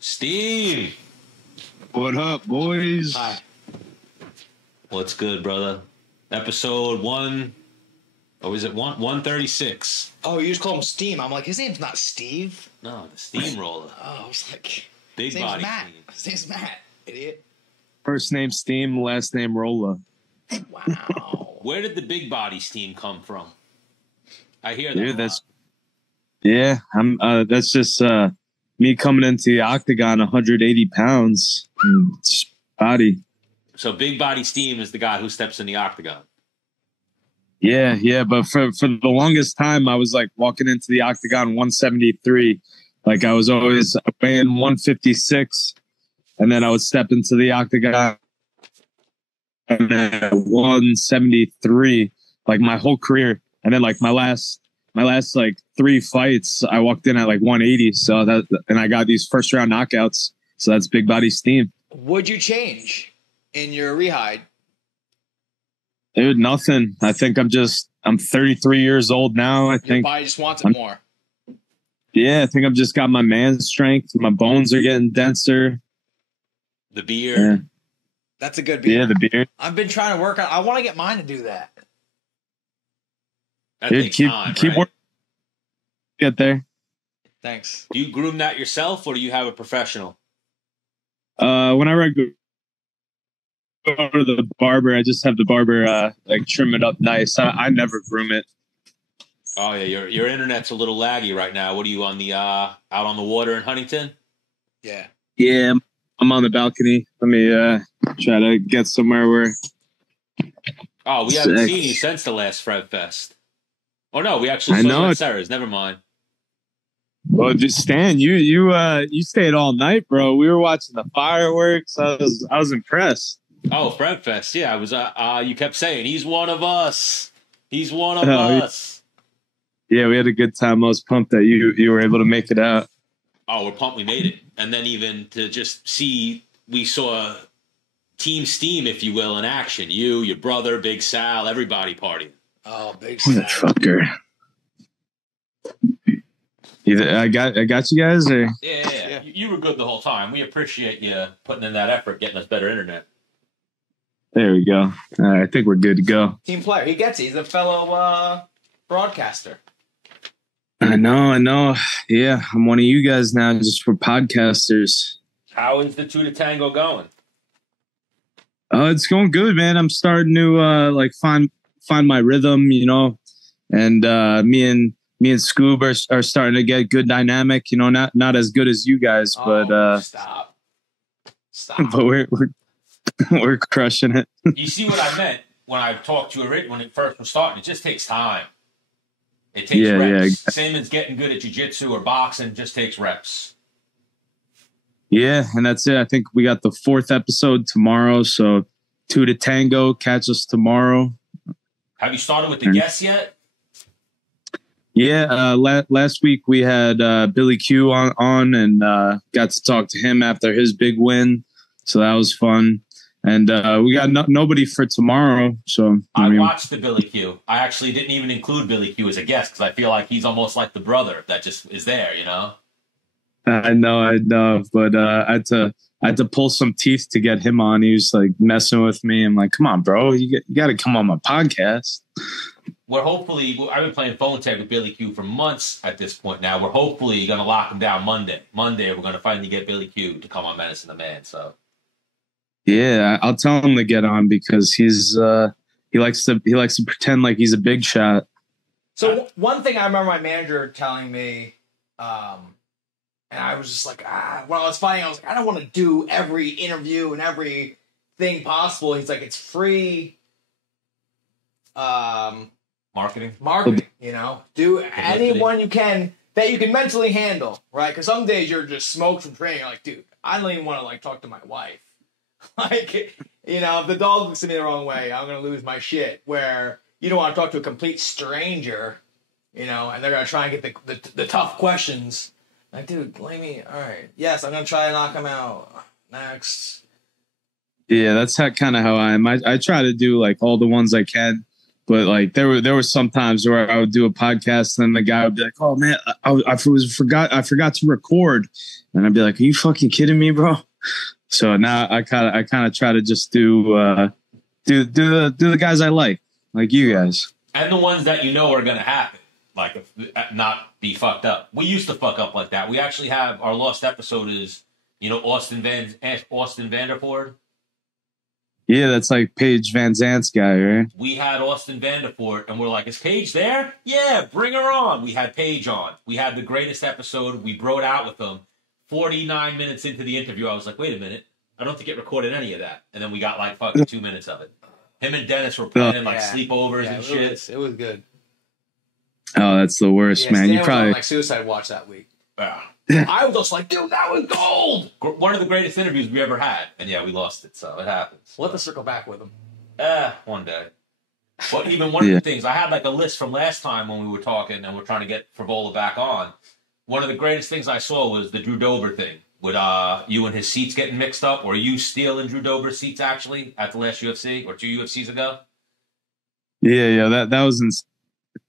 Steve. What up, boys? Hi. What's good, brother? Episode 136? Oh, you just call him Steam. I'm like, his name's not Steve. No, the steamroller. Oh, I was like, Big his body name's Matt. team. His name's Matt, idiot. First name Steam, last name Rolla. Wow. Where did the big body steam come from? I hear that. Dude, that's just me coming into the octagon 180 pounds. Body. So big body steam is the guy who steps in the octagon. Yeah, but for the longest time I was like walking into the octagon 173. Like I was always weighing 156, and then I would step into the octagon at 173, like my whole career. And then like my last like 3 fights, I walked in at like 180. So and I got these first round knockouts. So that's big body steam. What'd you change in your rehide? Dude, nothing. I think I'm 33 years old now. Your body just wants it more. Yeah, I think I've just got my man strength. My bones are getting denser. The beard. Yeah. That's a good beard. Yeah, the beard. I've been trying to work on. I want to get mine to do that. That Dude, takes keep time, working. right? Get there. Thanks. Do you groom that yourself, or do you have a professional? Whenever I go to the barber, I just have the barber like trim it up nice. I never groom it. Oh yeah, your internet's a little laggy right now. What are you on the out on the water in Huntington? Yeah. Yeah, I'm on the balcony. Let me try to get somewhere where. Oh, we haven't seen you since the last Frev Fest. Oh no, we actually saw you at Sarah's. Never mind. Well, just Stan, you stayed all night, bro. We were watching the fireworks. I was impressed. Oh, Frev Fest, yeah. I was. You kept saying he's one of us. He's one of us. Yeah, we had a good time. I was pumped that you were able to make it out. Oh, we're pumped we made it, and then even to just see, we saw Team Steam, if you will, in action. You, your brother, Big Sal, everybody partying. Oh, Big Sal. Motherfucker. I got you guys, or Yeah. You were good the whole time. We appreciate you putting in that effort, getting us better internet. There we go. I think we're good to go. Team player. He gets it. He's a fellow broadcaster. I know. Yeah, I'm one of you guys now, just for podcasters. How is the 2 to Tango going? It's going good, man. I'm starting to like find my rhythm, you know, and me and Scoob are starting to get good dynamic. You know, not as good as you guys, but stop. But we're crushing it. You see what I meant when I talked to you when it first was starting? It just takes time. It takes reps. Yeah. Same as getting good at jiu-jitsu or boxing, just takes reps. Yeah, and that's it. I think we got the 4th episode tomorrow, so 2 to Tango. Catch us tomorrow. Have you started with the guests yet? Yeah, last week we had Billy Q on and got to talk to him after his big win, so that was fun. And we got nobody for tomorrow. So I watched the Billy Q. I actually didn't even include Billy Q as a guest because I feel like he's almost like the brother that just is there, you know? I know, but I had to pull some teeth to get him on. He was like messing with me. I'm like, come on, bro, you got to come on my podcast. We're hopefully, I've been playing phone tag with Billy Q for months at this point now. We're hopefully going to lock him down Monday. Monday, we're going to finally get Billy Q to come on Menace and the Man. So. Yeah, I'll tell him to get on because he likes to pretend like he's a big shot. So one thing I remember my manager telling me, and I was just like, when I was fighting, I was like, I don't want to do every interview and every thing possible. He's like, it's free marketing, you know? Do anyone you can that you can mentally handle, right? Because some days you're just smoked from training. You're like, dude, I don't even want to like talk to my wife. Like, you know, if the dog looks at me the wrong way, I'm going to lose my shit. Where you don't want to talk to a complete stranger, you know, and they're going to try and get the tough questions. Like, dude, blame me. All right. Yes, I'm going to try to knock him out. Next. Yeah, that's kind of how I am. I try to do like all the ones I can, But like there were some times where I would do a podcast and then the guy would be like, "Oh man, I forgot to record," and I'd be like, "Are you fucking kidding me, bro?" So now I kind of try to just do the guys I like you guys, and the ones that you know are gonna happen, like not be fucked up. We used to fuck up like that. We actually have our lost episode is Austin Vanderford. Yeah, that's like Paige Van Zant's guy, right? We had Austin Vanderford, and we're like, is Paige there? Yeah, bring her on. We had Paige on. We had the greatest episode. We broed out with them. 49 minutes into the interview, I was like, wait a minute. I don't think it recorded any of that. And then we got like fucking 2 minutes of it. Him and Dennis were planning like sleepovers and shit. It was good. Oh, that's the worst, man. Stan You probably was on, like Suicide Watch that week. I was just like, dude, that was gold. One of the greatest interviews we ever had. And yeah, we lost it, so it happens. We'll have to circle back with him. One day. But even one of the things, I had like a list from last time when we were talking and we're trying to get Frevola back on. One of the greatest things I saw was the Drew Dober thing. With you and his seats getting mixed up, or you stealing Drew Dober's seats actually at the last UFC or 2 UFCs ago? Yeah, that was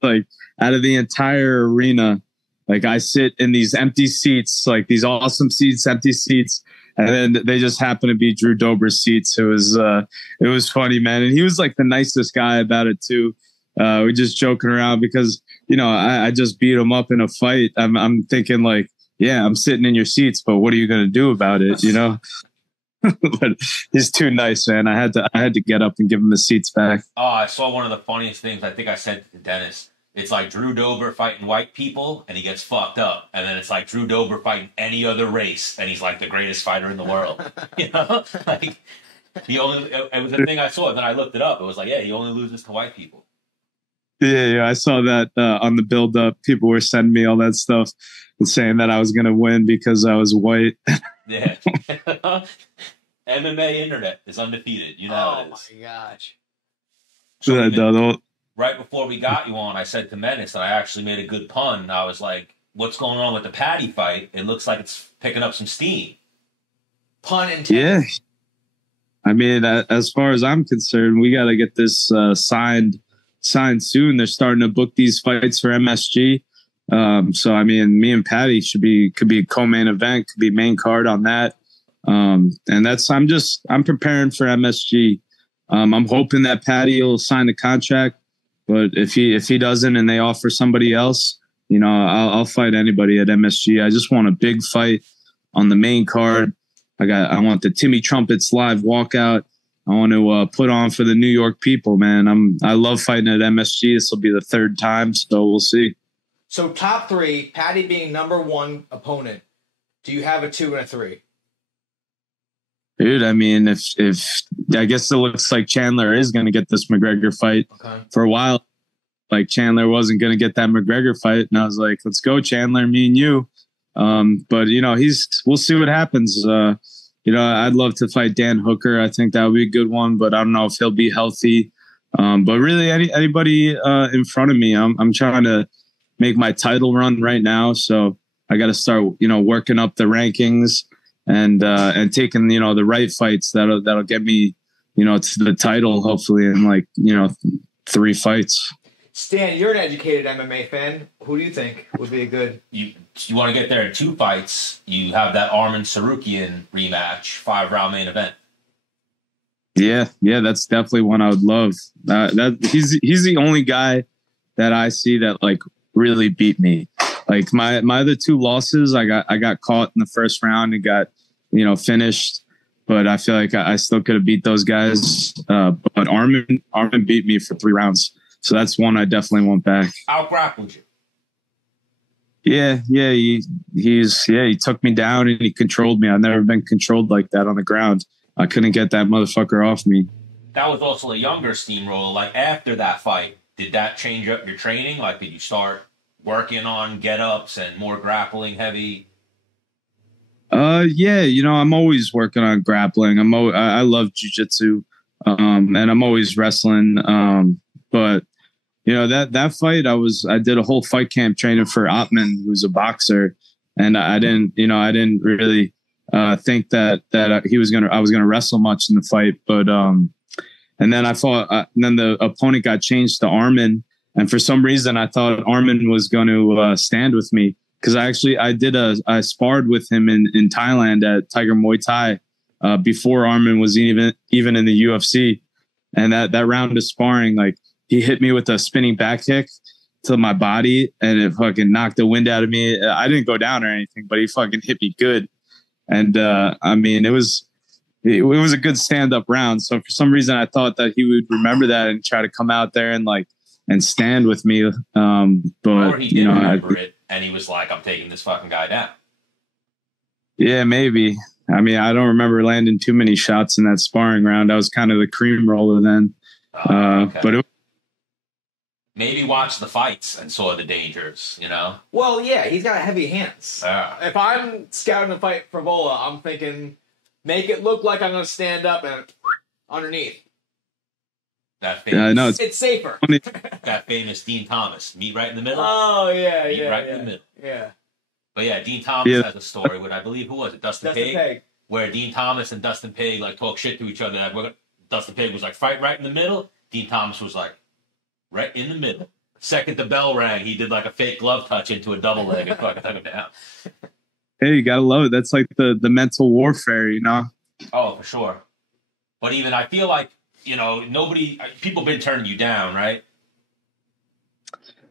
like out of the entire arena. Like I sit in these empty seats, like these awesome seats, empty seats, and then they just happen to be Drew Dober's seats. It was funny, man, and he was like the nicest guy about it too. We're just joking around because I just beat him up in a fight. I'm thinking like, yeah, I'm sitting in your seats, but what are you gonna do about it? But he's too nice, man. I had to get up and give him the seats back. Oh, I saw one of the funniest things. I think I said to Dennis. It's like Drew Dober fighting white people, and he gets fucked up. And then it's like Drew Dober fighting any other race, and he's like the greatest fighter in the world. Like it was a thing I saw. And then I looked it up. It was like, yeah, he only loses to white people. Yeah, I saw that on the build-up. People were sending me all that stuff and saying that I was going to win because I was white. Yeah. MMA internet is undefeated. You know how it is. Oh, my gosh. So right before we got you on, I said to Menace, and I actually made a good pun. I was like, what's going on with the Paddy fight? It looks like it's picking up some steam. Pun intended. Yeah. I mean, as far as I'm concerned, we got to get this signed soon. They're starting to book these fights for MSG. So I mean, me and Paddy could be a co-main event, could be main card on that. And I'm preparing for MSG. I'm hoping that Paddy will sign the contract, but if he doesn't and they offer somebody else, I'll fight anybody at MSG. I just want a big fight on the main card. I want the Timmy Trumpets live walkout. I want to put on for the New York people, man. I love fighting at MSG. This will be the 3rd time, so we'll see. So top 3, Paddy being number 1 opponent. Do you have a 2 and a 3? Dude, I mean, if I guess it looks like Chandler is going to get this McGregor fight. For a while. Like Chandler wasn't going to get that McGregor fight, and I was like, "Let's go, Chandler, me and you." But we'll see what happens. I'd love to fight Dan Hooker. I think that would be a good one, but I don't know if he'll be healthy. But really, anybody in front of me, I'm trying to make my title run right now, so I got to start, working up the rankings and taking, the right fights that'll get me, to the title hopefully in 3 fights. Stan, you're an educated MMA fan. Who do you think would be a good... You want to get there in 2 fights. You have that Arman Sarukian rematch, 5-round main event. Yeah, that's definitely one I would love. He's the only guy that I see that like really beat me. Like my other 2 losses, I got caught in the first round and got finished. But I feel like I still could have beat those guys. But Arman beat me for 3 rounds. So that's one I definitely want back. Out-grappled you. Yeah. He took me down and he controlled me. I've never been controlled like that on the ground. I couldn't get that motherfucker off me. That was also a younger steamroller. Like after that fight, did that change up your training? Like did you start working on get-ups and more grappling heavy? Yeah, I'm always working on grappling. I love jiu-jitsu, and I'm always wrestling. But that fight, I did a whole fight camp training for Ottman, who's a boxer, and I didn't really think that I was gonna wrestle much in the fight. But And then I fought. Then the opponent got changed to Armin, and for some reason I thought Armin was going to stand with me, because I sparred with him in Thailand at Tiger Muay Thai before Armin was even in the UFC. And that round of sparring, like, he hit me with a spinning back kick to my body, and it fucking knocked the wind out of me. I didn't go down or anything, but he fucking hit me good. And I mean, it was a good stand-up round. So for some reason, I thought that he would remember that and try to come out there and stand with me. But or he did remember it, and he was like, "I'm taking this fucking guy down." Yeah, maybe. I mean, I don't remember landing too many shots in that sparring round. I was kind of the cream roller then. Okay. But maybe watch the fights and saw the dangers, you know? Well, yeah, he's got heavy hands. Yeah. If I'm scouting a fight for Frevola, I'm thinking, make it look like I'm going to stand up and underneath. That famous, no, it's safer. that famous Dean Thomas, meet right in the middle. Oh, yeah, meet yeah. right yeah. in the middle. Yeah. But yeah, Dean Thomas has a story with, I believe, who was it? Dustin Page? Where Dean Thomas and Dustin Page like talk shit to each other. Dustin Page was like, fight right in the middle. Dean Thomas was like, right in the middle. Second the bell rang, he did like a fake glove touch into a double leg and fucking took him down. Hey, you gotta love it. That's like the mental warfare, you know? Oh, for sure. But even I feel like, you know, people been turning you down, right?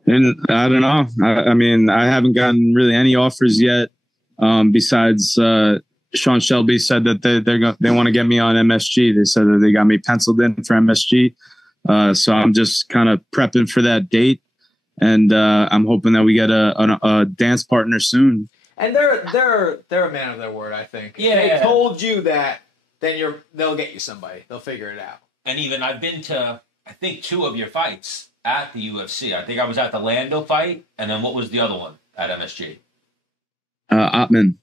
And I don't know. I mean, I haven't gotten really any offers yet. Besides, Sean Shelby said that they want to get me on MSG. They said that they got me penciled in for MSG. So I'm just kind of prepping for that date, and I'm hoping that we get a dance partner soon. And they're a man of their word, I think. Yeah, they told you that, then they'll get you somebody. They'll figure it out. And even I've been to, I think, 2 of your fights at the UFC. I think I was at the Lando fight, and then what was the other one at MSG? Ottman,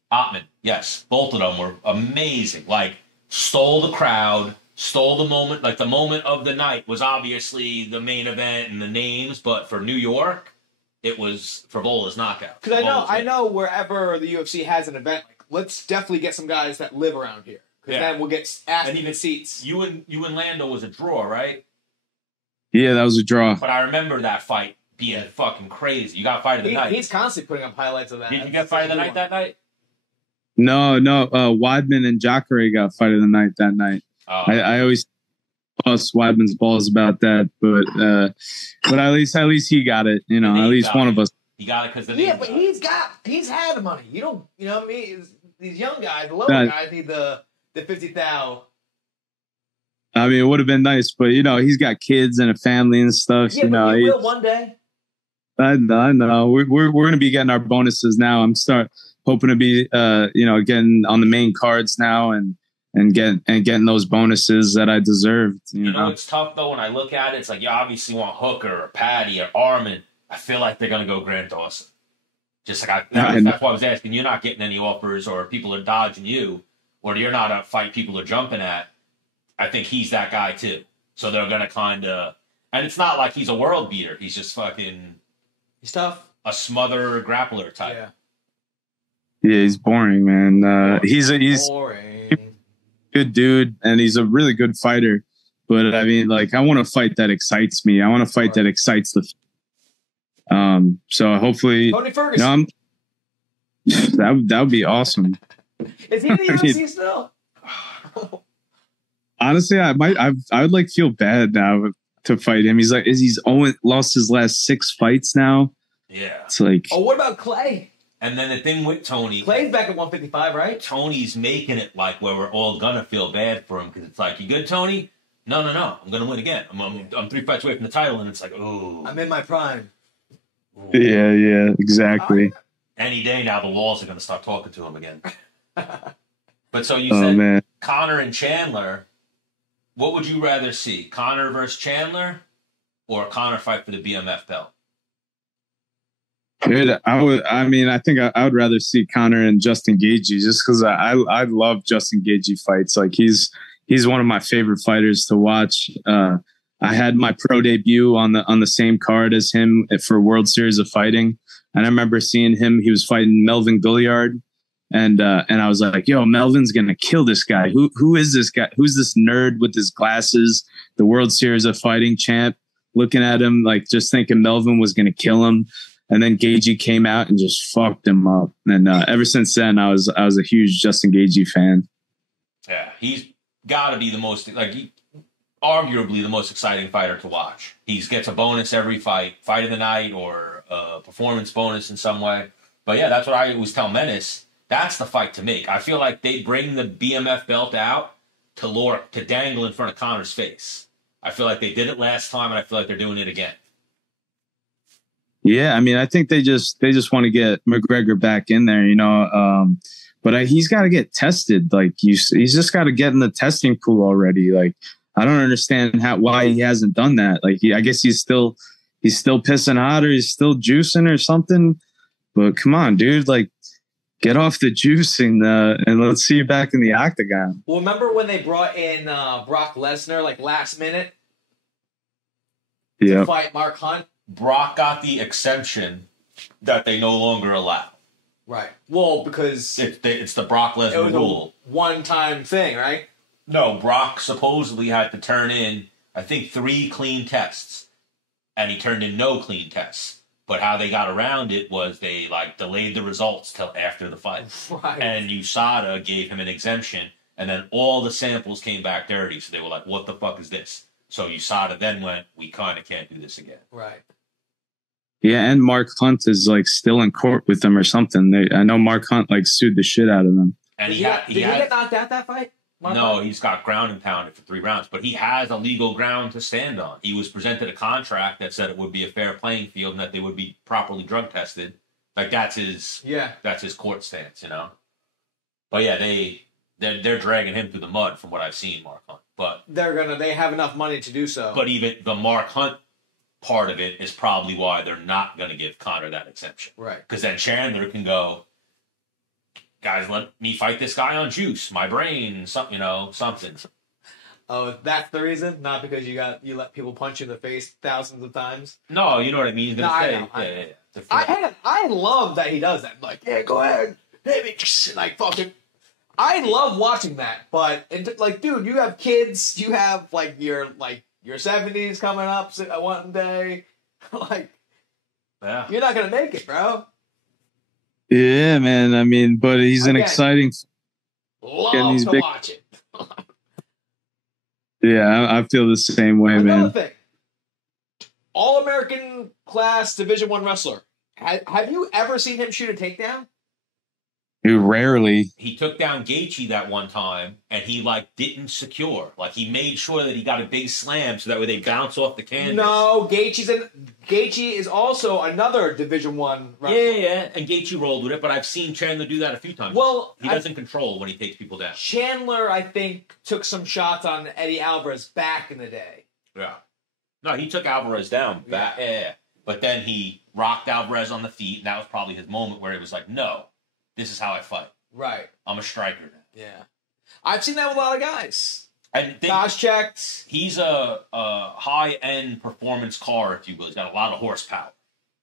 yes. Both of them were amazing. Like, stole the crowd, stole the moment. Like, the moment of the night was obviously the main event and the names, but for New York, it was Frevola's knockout. Because I know wherever the UFC has an event, like, let's definitely get some guys that live around here. Because then we'll get asked and even seats. You and Lando was a draw, right? Yeah, that was a draw. But I remember that fight being fucking crazy. You got fight of the night. He's constantly putting up highlights of that. Did you get fight of the night that night? No. Weidman and Jacare got fight of the night that night. Oh. I always bust Weidman's balls about that, but at least he got it. You know, at least one of us. He got it because but he's had the money. You know what I mean? These young guys, the lower guys need the 50,000. I mean, it would have been nice, but you know, he's got kids and a family and stuff. Yeah, you know, but he will one day. I know. We're gonna be getting our bonuses now. I'm hoping to be getting on the main cards now and getting those bonuses that I deserved. You know, it's tough though when I look at it. It's like you obviously want Hooker or Paddy or Armin. I feel like they're gonna go Grant Dawson. Just like that's why I was asking. You're not getting any offers, or people are dodging you, or you're not a fight people are jumping at. I think he's that guy too. So they're gonna kind of, and it's not like he's a world beater. He's just fucking. He's tough. A smother grappler type. Yeah, he's boring, man. He's boring. Good dude, and he's a really good fighter. But I mean, like, I want to fight that excites me. I want to fight that excites the. So hopefully, Tony Ferguson. That would be awesome. Is he in the UFC still? Honestly, I would like feel bad now to fight him. He's only lost his last 6 fights now. Yeah. It's like, oh, what about Clay? And then the thing with Tony, Clay's back at 155, right? Tony's making it like where we're all gonna feel bad for him because it's like, you good, Tony? No, I'm gonna win again. I'm 3 fights away from the title, and it's like, ooh, I'm in my prime. Ooh. Yeah, exactly. Any day now, the laws are gonna start talking to him again. But so you said man. Conor and Chandler. What would you rather see, Conor versus Chandler, or Conor fight for the BMF belt? Dude, I think I would rather see Conor and Justin Gaethje just because I love Justin Gaethje fights. Like he's one of my favorite fighters to watch. I had my pro debut on the same card as him for World Series of Fighting, and I remember seeing him. He was fighting Melvin Gouliard, And I was like, yo, Melvin's going to kill this guy. Who is this guy? Who's this nerd with his glasses, the World Series of Fighting champ, looking at him, like just thinking Melvin was going to kill him. And then Gaethje came out and just fucked him up. And ever since then, I was a huge Justin Gaethje fan. Yeah, he's got to be the most, arguably the most exciting fighter to watch. He gets a bonus every fight of the night or a performance bonus in some way. But yeah, that's what I always tell Menace. That's the fight to make. I feel like they bring the BMF belt out to dangle in front of Conor's face. I feel like they did it last time, and I feel like they're doing it again. Yeah, I mean, I think they just want to get McGregor back in there, but he's got to get tested. Like he's just got to get in the testing pool already. Like I don't understand why he hasn't done that. Like I guess he's still pissing hot or he's still juicing or something. But come on, dude, like get off the juicing and let's see you back in the octagon. Well, remember when they brought in Brock Lesnar like last minute to fight Mark Hunt? Brock got the exemption that they no longer allow. Right. Well, because it's the Brock Lesnar rule. One-time thing, right? No, Brock supposedly had to turn in, I think, 3 clean tests, and he turned in no clean tests. But how they got around it was they delayed the results till after the fight. Right. And USADA gave him an exemption, and then all the samples came back dirty. So they were like, "What the fuck is this?" So USADA then went, "We kind of can't do this again." Right. Yeah, and Mark Hunt is still in court with them or something. I know Mark Hunt sued the shit out of them. And did he get knocked out that fight? No, he's got ground and pounded for 3 rounds, but he has a legal ground to stand on. He was presented a contract that said it would be a fair playing field and that they would be properly drug tested. That's his court stance, But yeah, they're dragging him through the mud from what I've seen, Mark Hunt. But they have enough money to do so. But even the Mark Hunt part of it is probably why they're not going to give Conor that exemption. Right. Because then Chandler can go, guys, let me fight this guy on juice, my brain, something. Oh, that's the reason? Not because you let people punch you in the face thousands of times? No, you know what I mean? I love that he does that. Like, yeah, go ahead. Fucking. I love watching that, but dude, you have kids, you have your 70s coming up one day, yeah, you're not gonna make it, bro. Yeah, man. I mean, but he's an exciting. Love to watch it. Yeah, I feel the same way, man. Another thing, All-American class Division I wrestler. Have you ever seen him shoot a takedown? Rarely. He took down Gaethje that one time, and he didn't secure. He made sure that he got a big slam, so that way they bounce off the canvas. No, Gaethje is also another Division I wrestler. Yeah, and Gaethje rolled with it, but I've seen Chandler do that a few times. Well, he doesn't control when he takes people down. Chandler, I think, took some shots on Eddie Alvarez back in the day. Yeah. No, he took Alvarez down back. Yeah. But then he rocked Alvarez on the feet, and that was probably his moment where he was like, no. This is how I fight. Right. I'm a striker now. Yeah. I've seen that with a lot of guys. And Gosh checked. He's a high-end performance car, if you will. He's got a lot of horsepower.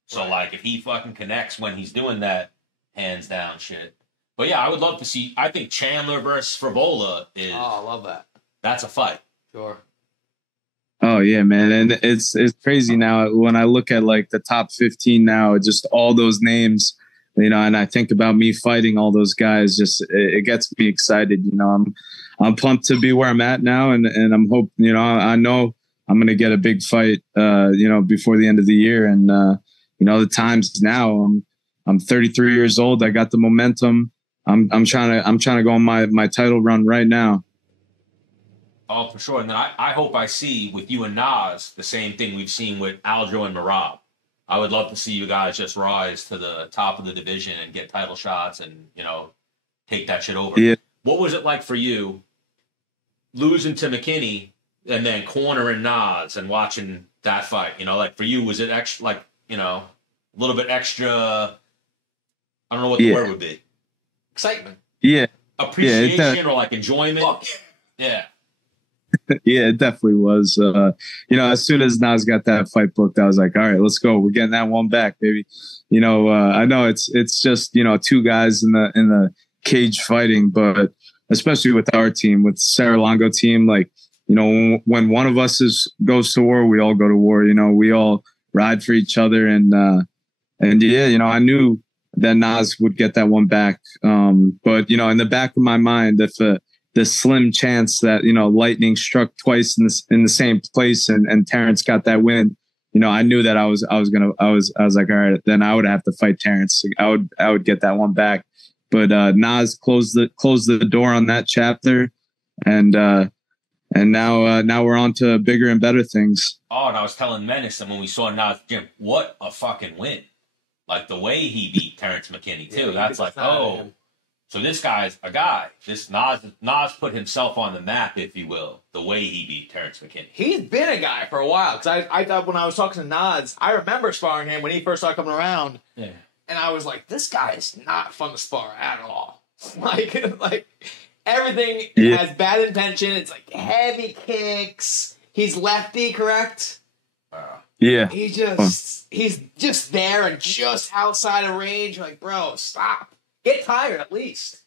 So, if he fucking connects when he's doing that, hands down shit. But, yeah, I would love to see... I think Chandler versus Frevola is... Oh, I love that. That's a fight. Sure. Oh, yeah, man. And it's crazy now. When I look at, the top 15 now, just all those names... and I think about me fighting all those guys. Just it gets me excited. I'm pumped to be where I'm at now, and I'm hoping. I know I'm gonna get a big fight. Before the end of the year, and the time's now. I'm 33 years old. I got the momentum. I'm trying to go on my title run right now. Oh, for sure. And then I hope I see with you and Nas the same thing we've seen with Aljo and Marab. I would love to see you guys just rise to the top of the division and get title shots and, take that shit over. Yeah. What was it like for you losing to McKinney and then cornering Nas and watching that fight? For you, was it extra, a little bit extra, I don't know what the word would be. Excitement. Yeah. Appreciation or enjoyment? Fuck yeah. Yeah, it definitely was. As soon as Nas got that fight booked, I was like, all right, let's go. We're getting that one back, baby. I know it's just, 2 guys in the cage fighting, but especially with our team, with Sarah-Longo team, like, you know, when one of us goes to war, we all go to war. You know, we all ride for each other, and yeah, you know, I knew that Nas would get that one back. But you know, in the back of my mind, if the slim chance that, you know, lightning struck twice in the same place and Terrence got that win, you know, I knew that I was like, all right, then I would have to fight Terrence. I would get that one back. But Nas closed the door on that chapter, and now we're on to bigger and better things. Oh, and I was telling Menace, and when we saw Nas Jim, what a fucking win! Like the way he beat Terrence McKinney too. Yeah, that's like, oh, so this guy's a guy. This Nas put himself on the map, if you will, the way he beat Terrence McKinney. He's been a guy for a while. Because I thought when I was talking to Nas, I remember sparring him when he first started coming around. Yeah. And I was like, this guy is not fun to spar at all. Like everything has bad intention. It's like heavy kicks. He's lefty, correct? Yeah. He's just there and just outside of range. You're like, bro, stop. Get tired at least.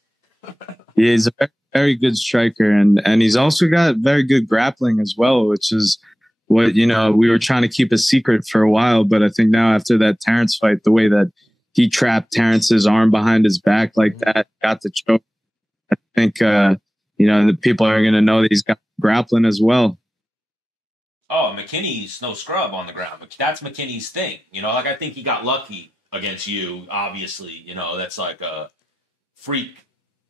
Yeah, he's a very, very good striker, and he's also got very good grappling as well, which is what, you know, we were trying to keep a secret for a while. But I think now after that Terrence fight, the way that he trapped Terrence's arm behind his back like that, got the choke, I think you know, the people are going to know that he's got grappling as well. Oh, McKinney's no scrub on the ground. That's McKinney's thing. You know, like I think he got lucky against you, obviously. You know, that's like a freak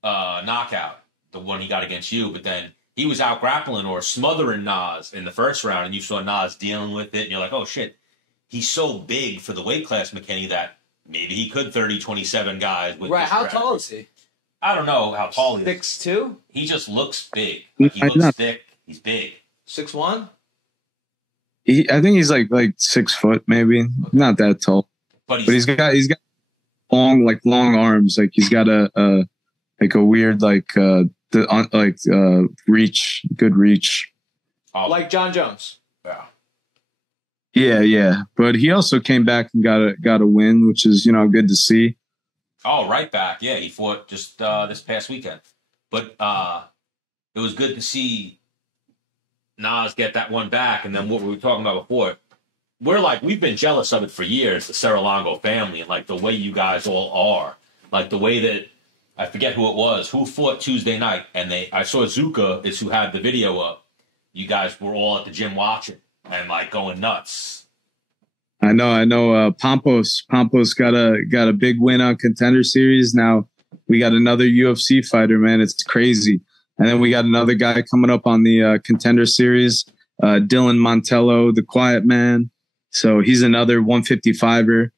knockout, the one he got against you. But then he was out grappling or smothering Nas in the first round, and you saw Nas dealing with it, and you're like, oh, shit. He's so big for the weight class, McKinney, that maybe he could 30-27 guys. With right, how tall is he? I don't know how tall he is. 6'2"? He just looks big. Like, he looks thick. He's big. 6'1"? I think he's like 6 foot, maybe. Not that tall, but he's got long arms. Like he's got a weird reach, good reach. Oh. Like John Jones. Yeah. But he also came back and got a win, which is, you know, good to see. Oh, right back. Yeah, he fought just this past weekend. But it was good to see Nas get that one back. And then what we were talking about before, we've been jealous of it for years, the Sarah-Longo family, and like the way you guys all are. Like the way that, I forget who it was, who fought Tuesday night, and I saw Zuka is who had the video up. You guys were all at the gym watching and like going nuts. I know. Pompos got a big win on Contender Series. Now we got another UFC fighter, man. It's crazy. And then we got another guy coming up on the Contender Series, Dylan Montello, the Quiet Man. So he's another 155er.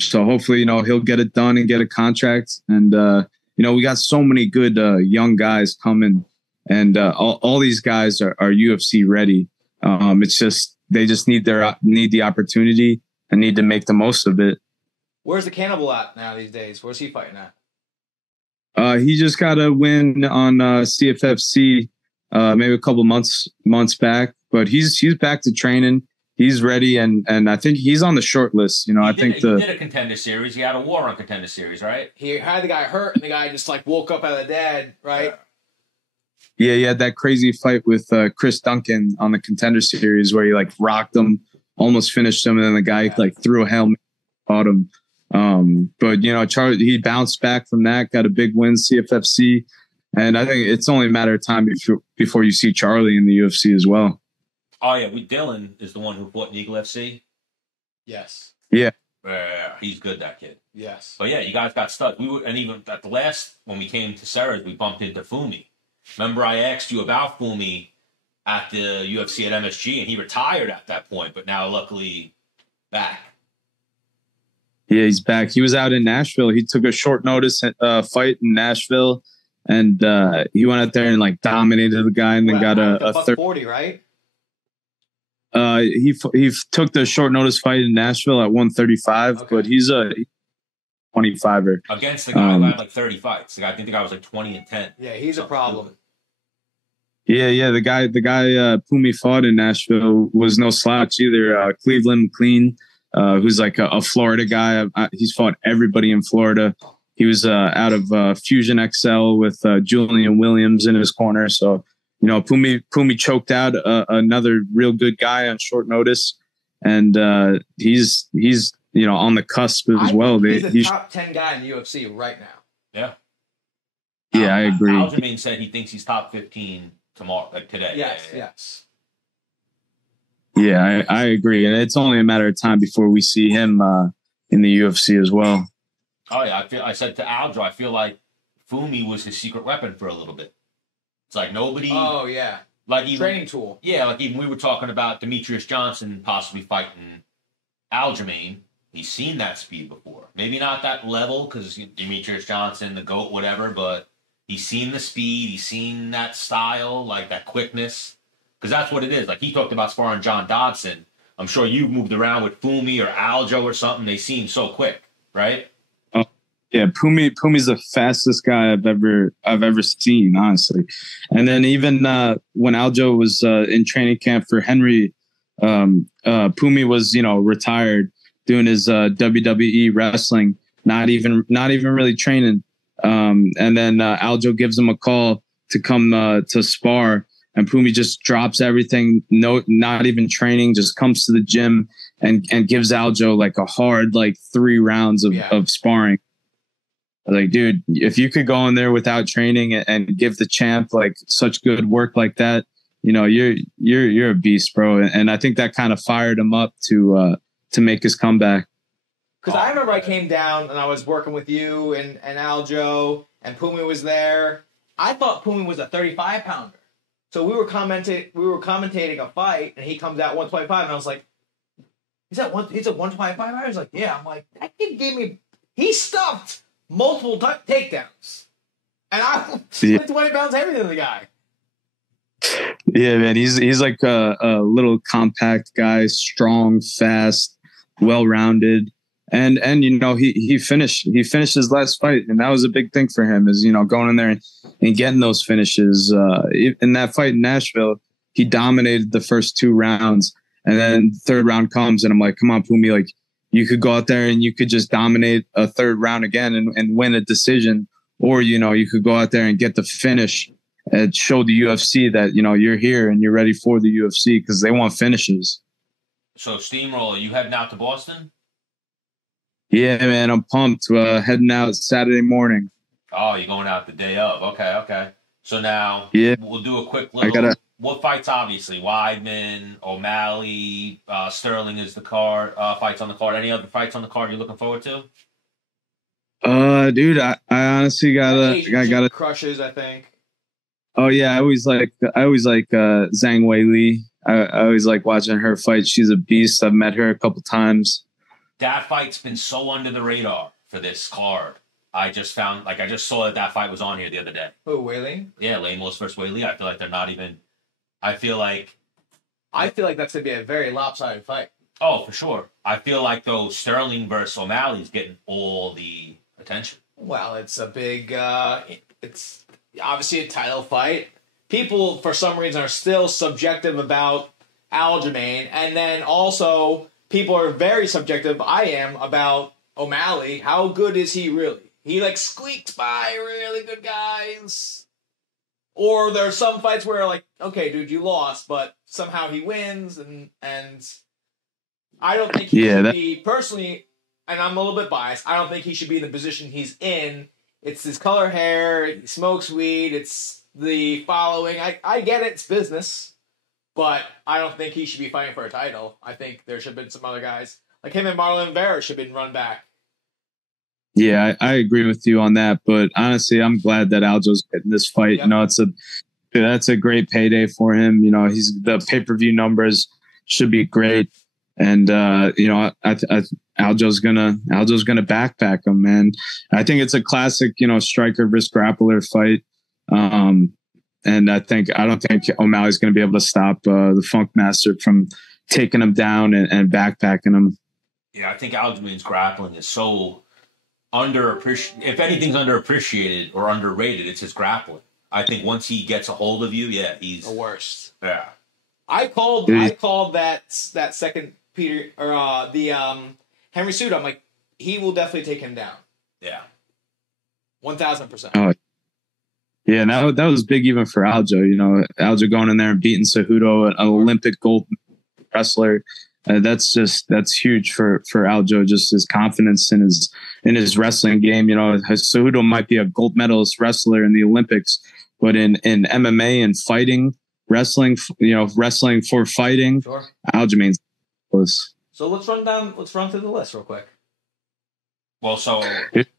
So hopefully, you know, he'll get it done and get a contract. And you know, we got so many good young guys coming, and all these guys are UFC ready. It's just they just need the opportunity and need to make the most of it. Where's the Cannibal at now these days? Where's he fighting at? He just got a win on CFFC maybe a couple months back, but he's back to training. He's ready, and I think he's on the short list. You know, he did a Contender Series. He had a war on Contender Series, right? He had the guy hurt, and the guy just like woke up out of the dead, right? Yeah, he had that crazy fight with Chris Duncan on the Contender Series where he like rocked him, almost finished him, and then the guy like threw a helmet, caught him. But you know, Charlie, he bounced back from that, got a big win, CFFC, and I think it's only a matter of time before you see Charlie in the UFC as well. Oh yeah, Dylan is the one who fought in Eagle FC. Yes. Yeah. He's good, that kid. Yes. But yeah, you guys got stuck. And even at the last when we came to Sarah's, we bumped into Fumi. Remember, I asked you about Fumi at the UFC at MSG, and he retired at that point, but now luckily back. Yeah, he's back. He was out in Nashville. He took a short notice fight in Nashville, and he went out there and like dominated the guy, and then got a 40, right? He took the short notice fight in Nashville at 135, okay. But he's a 25er against the guy who had like 30 fights. I think the guy was like 20-10. Yeah, he's a problem. Yeah. The guy Pumi fought in Nashville was no slouch either. Cleveland McLean, who's like a Florida guy. He's fought everybody in Florida. He was out of Fusion XL with Julian Williams in his corner. So, you know, Pumi choked out another real good guy on short notice, and he's you know on the cusp as well. He's a top 10 guy in the UFC right now. Yeah. Yeah, I agree. Aljamain said he thinks he's top 15 tomorrow, today. Yes. Yeah, I agree, and it's only a matter of time before we see him in the UFC as well. Oh yeah, I said to Aljo, I feel like Fumi was his secret weapon for a little bit. It's like nobody. Oh yeah, like even, training tool. Yeah, like even we were talking about Demetrius Johnson possibly fighting Aljamain. He's seen that speed before. Maybe not that level because Demetrius Johnson, the GOAT, whatever, but he's seen the speed. He's seen that style, like that quickness. Because that's what it is. Like he talked about sparring John Dodson. I'm sure you moved around with Fumi or Aljo or something. They seem so quick, right? Yeah, Pumi's the fastest guy I've ever seen, honestly. And then even when Aljo was in training camp for Henry, Pumi was, you know, retired doing his WWE wrestling, not even really training. And then Aljo gives him a call to come to spar, and Pumi just drops everything, not even training, just comes to the gym and gives Aljo like a hard like 3 rounds of sparring. Like, dude, if you could go in there without training and give the champ like such good work like that, you know, you're a beast, bro. And I think that kind of fired him up to make his comeback. Because I remember I came down and I was working with you and Aljo, and Pumi was there. I thought Pumi was a 35-pounder. So we were commentating a fight, and he comes out 125, and I was like, he's a 125? I was like, yeah. I'm like, that kid gave me, he stuffed multiple takedowns. And I'm 20 pounds heavier than the guy. Yeah, man. He's like a little compact guy, strong, fast, well-rounded. And you know, he finished his last fight, and that was a big thing for him, is, you know, going in there and getting those finishes. In that fight in Nashville, he dominated the first 2 rounds, and then the 3rd round comes, and I'm like, come on, Pumi, like, you could go out there and you could just dominate a 3rd round again and win a decision, or, you know, you could go out there and get the finish and show the UFC that, you know, you're here and you're ready for the UFC, because they want finishes. So, Steamroller, you heading out to Boston? Yeah, man, I'm pumped. Heading out Saturday morning. Oh, you're going out the day of. Okay. So now we'll do a quick little. What fights? Obviously, Weidman, O'Malley, Sterling is the card. Fights on the card. Any other fights on the card you're looking forward to? Dude, I honestly gotta crushes, I think. Oh yeah, I always like Zhang Weili. I always like watching her fight. She's a beast. I've met her a couple times. That fight's been so under the radar for this card. I just saw that fight was on here the other day. Who, Weili? Yeah, Lemos versus Weili. I feel like they're not even. I feel like that's going to be a very lopsided fight. Oh, for sure. I feel like, though, Sterling versus O'Malley is getting all the attention. Well, it's a big, it's obviously a title fight. People, for some reason, are still subjective about Aljamain. And then also, people are very subjective, I am, about O'Malley. How good is he really? He, like, squeaks by really good guys. Or there are some fights where, like, okay, dude, you lost, but somehow he wins, and I don't think he should be, personally, and I'm a little bit biased, I don't think he should be in the position he's in. It's his color hair, he smokes weed, it's the following. I get it, it's business, but I don't think he should be fighting for a title. I think there should have been some other guys, like him and Marlon Vera should have been run back. Yeah, I agree with you on that. But honestly, I'm glad that Aljo's getting this fight. Yep. You know, that's a great payday for him. You know, the pay-per-view numbers should be great. And you know, Aljo's gonna backpack him, man. I think it's a classic, you know, striker versus grappler fight. And I don't think O'Malley's gonna be able to stop the Funk Master from taking him down and backpacking him. Yeah, I think Aljamain's grappling is so underappreciated. If anything's underappreciated or underrated, it's his grappling. I think once he gets a hold of you, he's the worst. Yeah. I called that second Peter or the Henry Suda. I'm like, he will definitely take him down. Yeah. 1000%. Oh, yeah, and that was big even for Aljo. You know, Aljo going in there and beating Cejudo, an Olympic gold wrestler. That's huge for Aljo, just his confidence in his wrestling game. You know, Cejudo might be a gold medalist wrestler in the Olympics, but in MMA and fighting, wrestling, you know, wrestling for fighting, Sure. Aljamain's close. So let's run through the list real quick. Well, so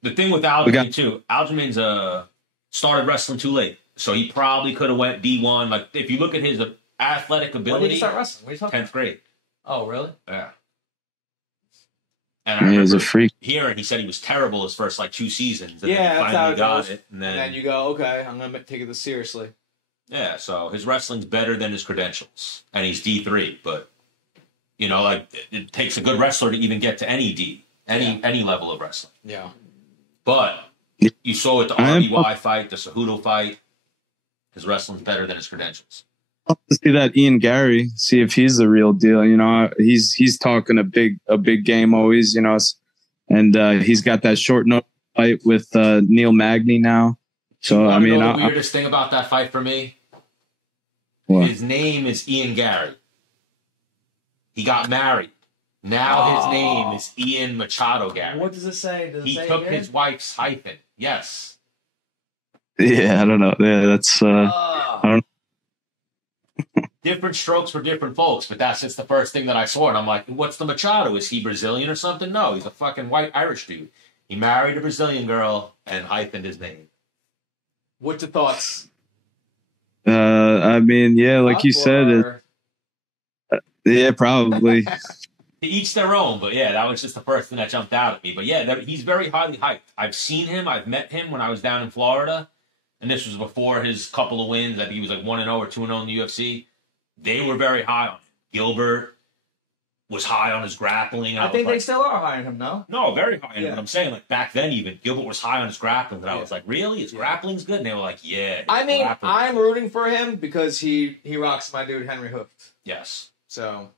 the thing with Aljamain too, Aljamain's started wrestling too late, so he probably could have went D1. Like if you look at his athletic ability, When did he start wrestling? What are you talking 10th grade. Oh, really? Yeah. And I He was a freak. Hearing he said he was terrible his first like 2 seasons, and Yeah, then he that's how finally it got goes. it, and And then you go, okay, I'm gonna take this seriously. yeah. So his wrestling's better than his credentials, and he's D3. But you know, like it takes a good wrestler to even get to any any level of wrestling. Yeah. But you saw it the RBY fight, the Cejudo fight. His wrestling's better than his credentials. I'll see that Ian Gary, see if he's the real deal. You know, he's talking a big game always. You know, and he's got that short notice fight with Neil Magny now. So I mean, the weirdest thing about that fight for me, his name is Ian Gary. He got married. Now his name is Ian Machado Gary. What does it say? Does it He say took here? his wife's hyphen. Yes. Yeah, I don't know. Yeah, that's I don't. Different strokes for different folks, but that's just the first thing that I saw, and I'm like, "What's the Machado? Is he Brazilian or something?" No, he's a fucking white Irish dude. He married a Brazilian girl and hyphened his name. What's your thoughts? I mean, yeah, like you said, yeah, probably. To each their own, but yeah, that was just the first thing that jumped out at me. But yeah, he's very highly hyped. I've seen him. I've met him when I was down in Florida, and this was before his couple of wins. I think he was like 1-0 or 2-0 in the UFC. They were very high on him. Gilbert was high on his grappling. I think they still are high on him, no? No, very high on him. Yeah. But I'm saying, like, back then even, Gilbert was high on his grappling. And I was like, really? His grappling's good? And they were like, yeah. I mean, grappling. I'm rooting for him because he rocks my dude Henry Hooft. Yes. So.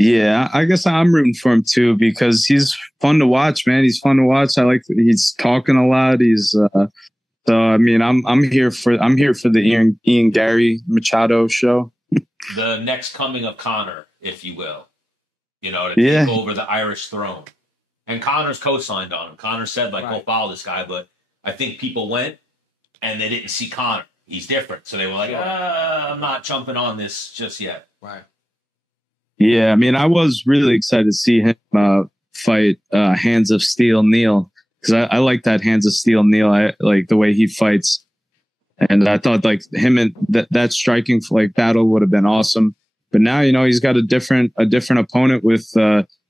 Yeah, I guess I'm rooting for him too because he's fun to watch, man. He's fun to watch. I like that he's talking a lot. He's so I mean, I'm here for the Ian Gary Machado show. The next coming of Conor, if you will. You know, to take over the Irish throne. And Conor's co-signed on him. Conor said, like, go follow this guy. But I think people went and they didn't see Conor. He's different. So they were like, I'm not jumping on this just yet. Right. Yeah, I mean, I was really excited to see him fight Hands of Steel Neil because I like that Hands of Steel Neil. I like the way he fights. And I thought like him and that striking like battle would have been awesome. But now, you know, he's got a different opponent with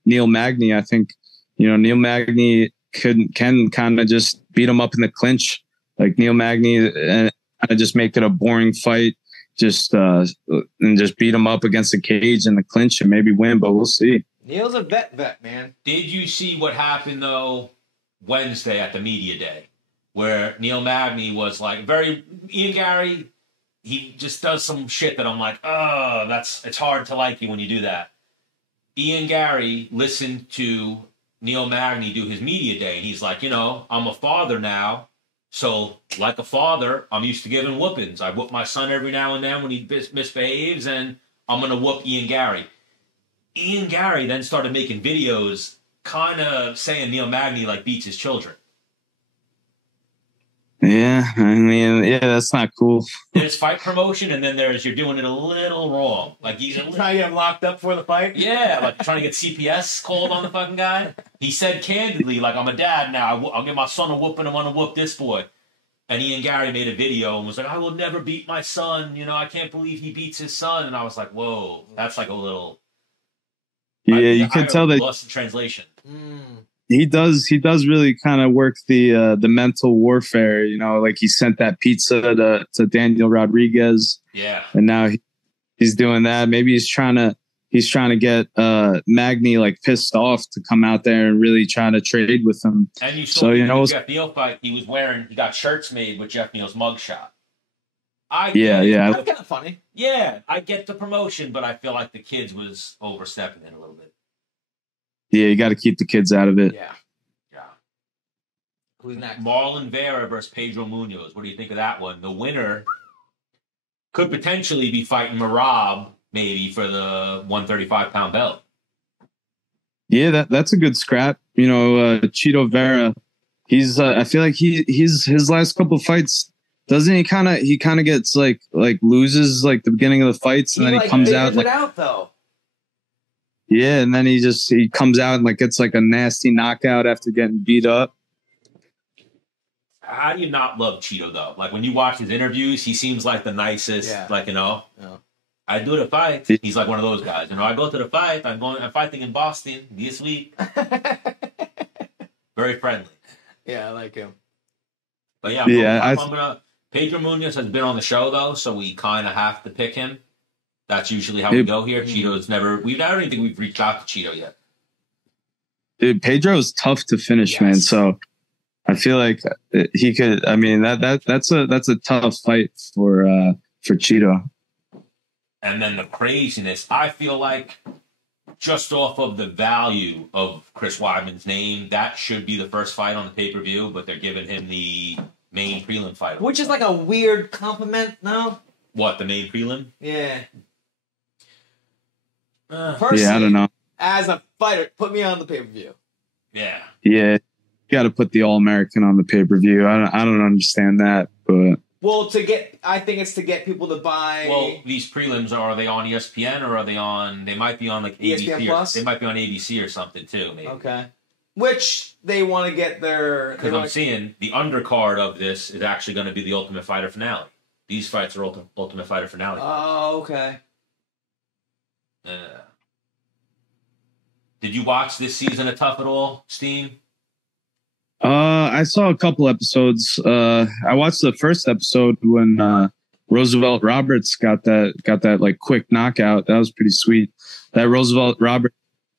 Neil Magny. I think, you know, Neil Magny can kind of just beat him up in the clinch, like Neil Magny, and kind of just make it a boring fight, and just beat him up against the cage in the clinch and maybe win. But we'll see. Neil's a vet, man. Did you see what happened though Wednesday at the media day, where Neil Magny was like Ian Gary? He just does some shit that I'm like, it's hard to like you when you do that. Ian Gary listened to Neil Magny do his media day, and he's like, you know, I'm a father now, so like a father, I'm used to giving whoopings. I whoop my son every now and then when he misbehaves, and I'm going to whoop Ian Gary. Ian Gary then started making videos kind of saying Neil Magny like beats his children. Yeah, I mean, yeah, that's not cool. There's fight promotion, and then there's you're doing it a little wrong. Like he's trying to get him locked up for the fight. Yeah, like trying to get CPS called on the fucking guy. He said candidly, like, I'm a dad now. I'll give my son a whooping. I want to whoop this boy. And Ian Gary made a video and was like, I will never beat my son. You know, I can't believe he beats his son. And I was like, whoa, that's like a little. Yeah, you could tell that lost in translation. He does really kind of work the mental warfare, you know, like he sent that pizza to Daniel Rodriguez. Yeah. And now he's doing that. Maybe he's trying to get Magny like pissed off to come out there and really try to trade with him. And you saw the Jeff Neal fight, he got shirts made with Jeff Neal's mugshot. Yeah. That's kind of funny. Yeah, I get the promotion, but I feel like the kids was overstepping it a little bit. Yeah, you got to keep the kids out of it. Yeah. Who's next? Marlon Vera versus Pedro Munoz. What do you think of that one? The winner could potentially be fighting Marab, maybe, for the 135-pound belt. Yeah, that's a good scrap. You know, Cheeto Vera, he's I feel like he's his last couple of fights, doesn't he kind of gets like loses like the beginning of the fights, and then he comes out like though. Yeah, and then he comes out and like gets like a nasty knockout after getting beat up. How do you not love Cheeto though? Like when you watch his interviews, he seems like the nicest. Yeah. Like I do the fight. He's like one of those guys. I go to the fight. I'm fighting in Boston this week. Very friendly. Yeah, I like him. But yeah, I'm gonna. Pedro Munoz has been on the show though, so we kind of have to pick him. That's usually how we go here. Cheeto's never. I don't even think we've reached out to Cheeto yet. Dude, Pedro's tough to finish, man. So I feel like he could. I mean, that's a tough fight for Cheeto. And then the craziness. I feel like just off of the value of Chris Weidman's name, that should be the first fight on the pay-per-view, but they're giving him the main prelim fight. Which is like a weird compliment, no? What, the main prelim? Yeah. Personally, I don't know. As a fighter, put me on the pay-per-view. Yeah. Yeah. You got to put the All-American on the pay-per-view. I don't understand that, but... Well, I think it's to get people to buy. Well, these prelims, are they on ESPN or are they on? They might be on like ESPN ABC. Plus? They might be on ABC or something too. Maybe. Okay. Which they want to get their. Because I'm seeing the undercard of this is actually going to be the Ultimate Fighter finale. These fights are Ultimate Fighter finale. Oh, okay. Did you watch this season of Tough at All, Steen? I saw a couple episodes. I watched the first episode when Roosevelt Roberts got that like quick knockout. That was pretty sweet. That Roosevelt Roberts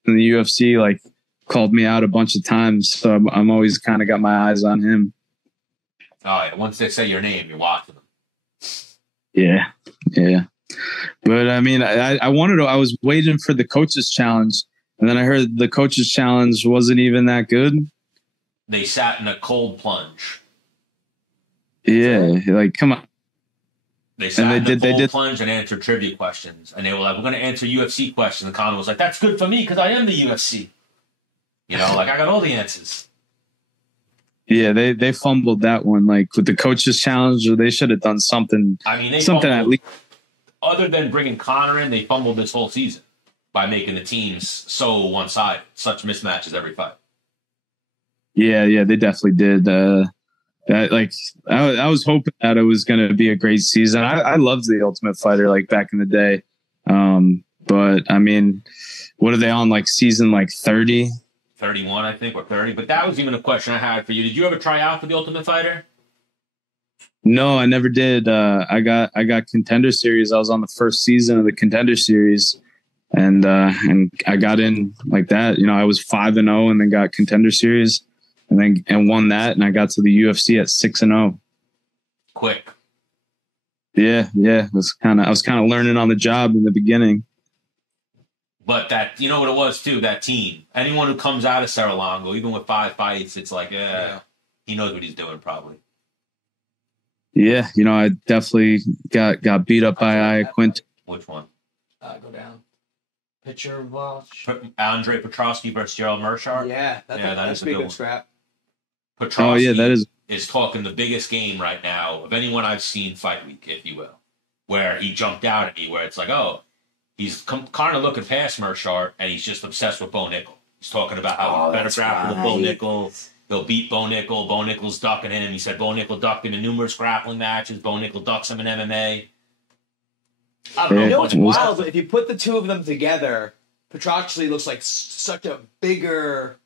in the UFC like called me out a bunch of times, so I'm always kind of got my eyes on him. Oh yeah, once they say your name, you're watching them. Yeah. But I mean, I was waiting for the coaches challenge, and then I heard the coaches challenge wasn't even that good. They sat in a cold plunge. Yeah, like come on. They sat in a cold plunge and answered trivia questions, and they were like, "We're going to answer UFC questions." And Conor was like, "That's good for me because I am the UFC." Like I got all the answers. Yeah, they fumbled that one. Like with the coaches challenge, or they should have done something. I mean, they something fumbled, at least. Other than bringing Conor in, they fumbled this whole season by making the teams so one-sided, such mismatches every fight. Yeah, they definitely did. I was hoping that it was going to be a great season. I loved the Ultimate Fighter like back in the day, but I mean, what are they on like season like 30? 31, I think, or 30. But that was even a question I had for you. Did you ever try out for the Ultimate Fighter? No, I never did. I got Contender Series. I was on the first season of the Contender Series, and I got in like that. I was 5-0, and then got Contender Series, and won that, and I got to the UFC at 6-0. Quick. Yeah. I was kind of learning on the job in the beginning. But that, you know what it was too, that team. Anyone who comes out of Serra-Longo, even with 5 fights, it's like, he knows what he's doing probably. Yeah, I definitely got beat up by Iaquinta. Which one? Go down. Picture watch. Andre Petrosky versus Gerald Mearshart. Yeah, that's a good scrap. Petrosky is talking the biggest game right now of anyone I've seen fight week, if you will, where he jumped out at me, where it's like, he's kind of looking past Mearshart, and he's just obsessed with Bo Nickel. He's talking about how he's better grappling with Bo Nickel. He'll beat Bo Nickel. Bo Nickel's ducking him. He said Bo Nickel ducked him in numerous grappling matches. Bo Nickel ducks him in MMA. I don't know. You know what's wild? If you put the two of them together, Petrosky looks like such a bigger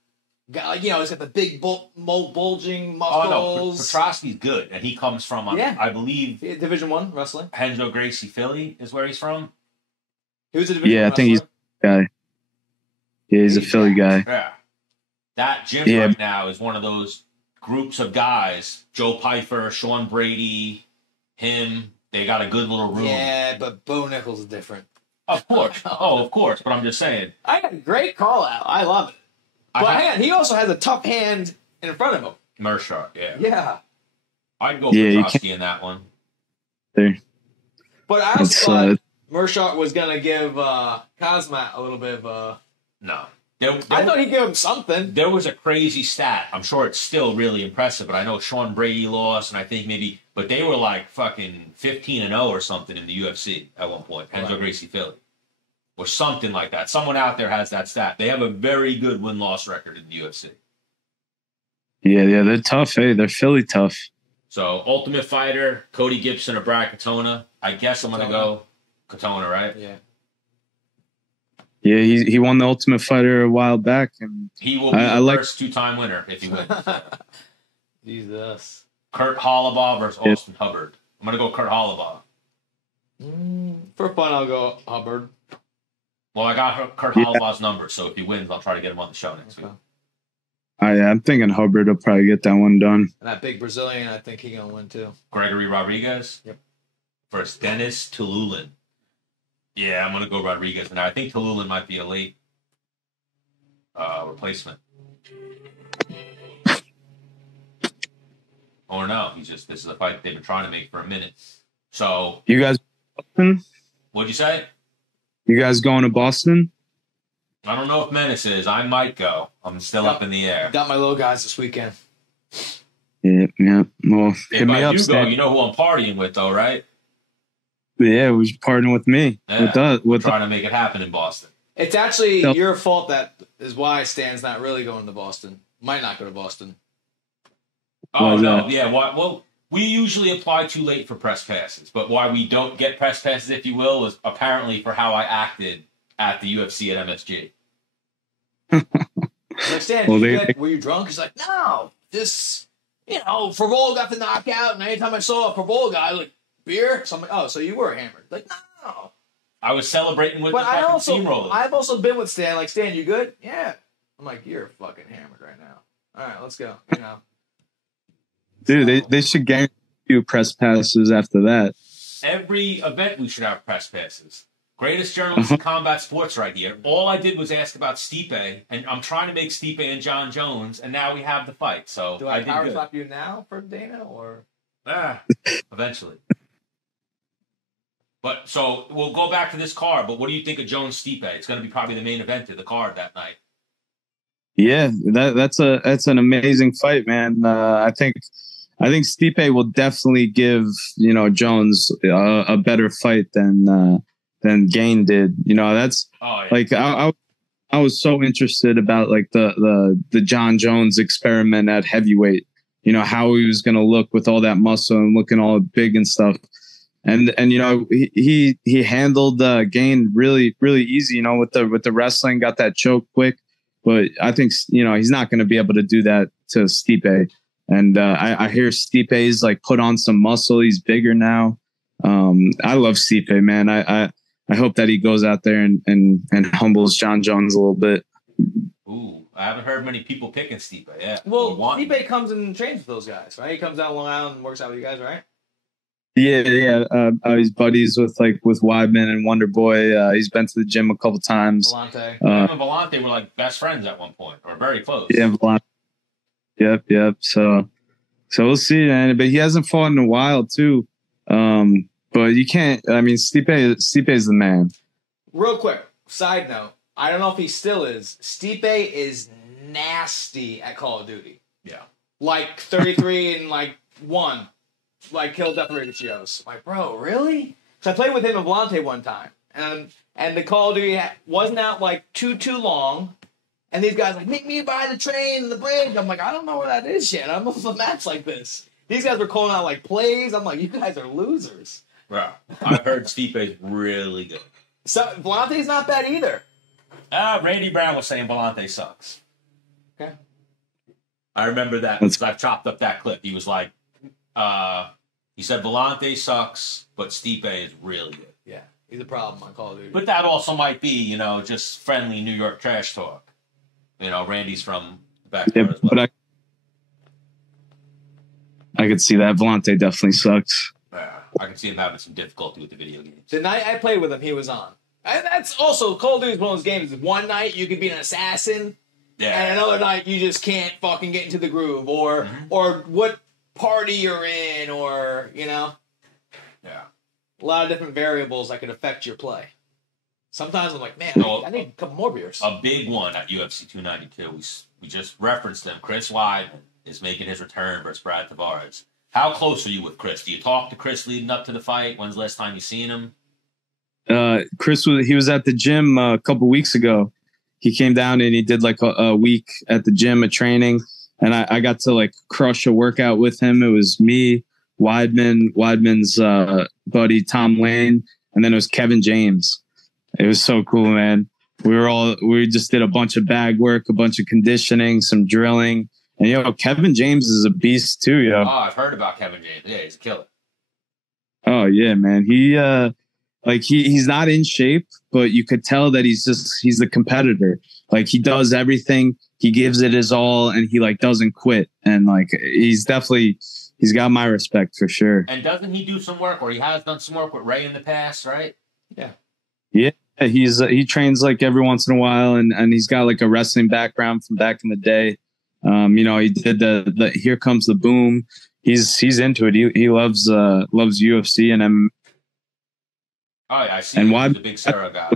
guy. He's got the big bulging muscles. Oh, no. Petrosky's good, and he comes from, I believe... Division I wrestling. Renzo Gracie, Philly is where he's from. He was a Division I I think he's a guy. Yeah, he's a Philly guy. Yeah. That gym right now is one of those groups of guys. Joe Pyfer, Sean Brady, him. They got a good little room. Yeah, but Bo Nickel's is different. Of course. Of course. But I'm just saying. I got a great call out. I love it. But he also has a tough hand in front of him. Mershaw, yeah. Yeah. I'd go Petrosky in that one. There. But I also thought Mershaw was going to give Kazmat a little bit of a... No. I thought he'd give him something. There was a crazy stat. I'm sure it's still really impressive, but I know Sean Brady lost, and I think maybe... But they were like fucking 15-0 or something in the UFC at one point. Renzo Gracie Philly. Or something like that. Someone out there has that stat. They have a very good win-loss record in the UFC. Yeah, they're tough. Hey, they're Philly tough. So, Ultimate Fighter, Cody Gibson or Brad Katona. I guess I'm going to go Katona, right? Yeah. Yeah, he won the Ultimate Fighter a while back. And he will be the first two-time winner if he wins. Jesus. Kurt Hollabaugh versus Austin Hubbard. I'm going to go Kurt Hollabaugh. For fun, I'll go Hubbard. Well, I got Kurt Hollabaugh's number, so if he wins, I'll try to get him on the show next week. I'm thinking Hubbard will probably get that one done. And that big Brazilian, I think he's going to win too. Gregory Rodriguez? Yep. Versus Dennis Tululin. Yeah, I'm going to go Rodriguez. And I think Tululin might be a late replacement. Or no, this is a fight they've been trying to make for a minute. So. You guys, what'd you say? You guys going to Boston? I don't know if Menace is. I might go. I'm still up in the air. Got my little guys this weekend. Yeah. Well, if I do go, you know who I'm partying with, though, right? Yeah, we should partner with me. Yeah, we're trying to make it happen in Boston. It's actually your fault that is why Stan's not really going to Boston. Might not go to Boston. Oh, no. Yeah, well, we usually apply too late for press passes, but why we don't get press passes, if you will, is apparently for how I acted at the UFC at MSG. Like, Stan, were you drunk? He's like, no, Frevola got the knockout, and anytime I saw a Frevola guy, like, beer? So I'm like, oh, so you were hammered. Like, no. I was celebrating with the fucking steamrollers. I've also been with Stan. Like, Stan, you good? Yeah. I'm like, you're fucking hammered right now. All right, let's go. Dude, they should guarantee you press passes after that. Every event we should have press passes. Greatest journalist in combat sports right here. All I did was ask about Stipe, and I'm trying to make Stipe and John Jones, and now we have the fight. So do I power slap you now for Dana, or eventually? But so we'll go back to this card. But what do you think of Jones Stipe? It's going to be probably the main event of the card that night. Yeah, that's an amazing fight, man. I think Stipe will definitely give Jones a better fight than Gain did. That's like I was so interested about like the John Jones experiment at heavyweight. How he was going to look with all that muscle and looking all big and stuff. And he handled Gain really really easy. With the wrestling, got that choke quick. But I think he's not going to be able to do that to Stipe. And I hear Stipe's like put on some muscle. He's bigger now. I love Stipe, man. I hope that he goes out there and humbles John Jones a little bit. Ooh, I haven't heard many people picking Stipe. Yeah. Well, Stipe comes and trains with those guys, right? He comes down Long Island and works out with you guys, right? Yeah. He's buddies with Weidman and Wonder Boy. He's been to the gym a couple times. Vellante. Him and Vellante were like best friends at one point, or very close. Yeah, Vellante. Yep. So we'll see, man. But he hasn't fought in a while too. But you can't. I mean, Stipe is the man. Real quick, side note. I don't know if he still is. Stipe is nasty at Call of Duty. Yeah. Like 33 and like 1. Like kill death ratios. Like, bro, really? So I played with him and Vellante one time. And the Call of Duty wasn't out like too long. And these guys like, meet me by the train and the bridge. I'm like, I don't know where that is yet. I'm on a match like this. These guys were calling out like plays. I'm like, you guys are losers. Bro, I've heard Stipe's really good. So Vellante's not bad either. Randy Brown was saying Vellante sucks. Okay. I remember that because I've chopped up that clip. He was like, he said Vellante sucks, but Stipe is really good. Yeah, he's a problem on Call of Duty. But that also might be, just friendly New York trash talk. Randy's from back there as well. But I could see that. Vellante definitely sucks. I can see him having some difficulty with the video games. The night I played with him, he was on. And that's also, Call of Duty is one of those games. One night you could be an assassin. and another night you just can't fucking get into the groove, or what party you're in, or a lot of different variables that could affect your play. Sometimes I'm like, man, I need a couple more beers. A big one at UFC 292. We just referenced him. Chris Weidman is making his return versus Brad Tavares. How close are you with Chris? Do you talk to Chris leading up to the fight? When's the last time you seen him? Chris was at the gym a couple weeks ago. He came down and he did like a week at the gym of training, and I got to like crush a workout with him. It was me, Weidman's buddy Tom Lane, and then it was Kevin James. It was so cool, man. We just did a bunch of bag work, a bunch of conditioning, some drilling. And, Kevin James is a beast too, yo. Oh, I've heard about Kevin James. Yeah, he's a killer. Oh, yeah, man. He's not in shape, but you could tell that he's the competitor. Like, he does everything. He gives it his all, and he, doesn't quit. And, he's got my respect for sure. And doesn't he do some work, or he has done some work with Ray in the past, right? Yeah. Yeah. He trains every once in a while, and he's got a wrestling background from back in the day. He did the Here Comes the Boom. He's into it. He loves UFC and Oh yeah, I see. And Weidman's a big Sarah guy.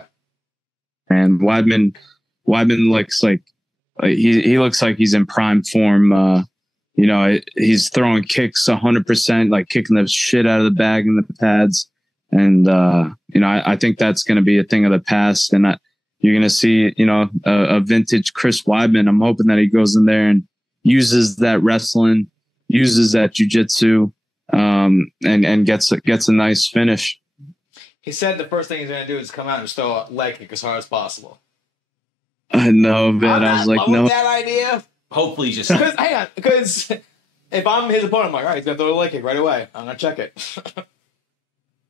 And Weidman looks he looks like he's in prime form. He's throwing kicks 100%, kicking the shit out of the bag in the pads. And, I think that's going to be a thing of the past. And you're going to see, a vintage Chris Weidman. I'm hoping that he goes in there and uses that wrestling, uses that jiu-jitsu, and gets a nice finish. He said the first thing he's going to do is come out and just throw a leg kick as hard as possible. I know, man. I was like, no. That idea. Hopefully, just hang on, because if I'm his opponent, I'm like, all right, he's going to throw a leg kick right away. I'm going to check it.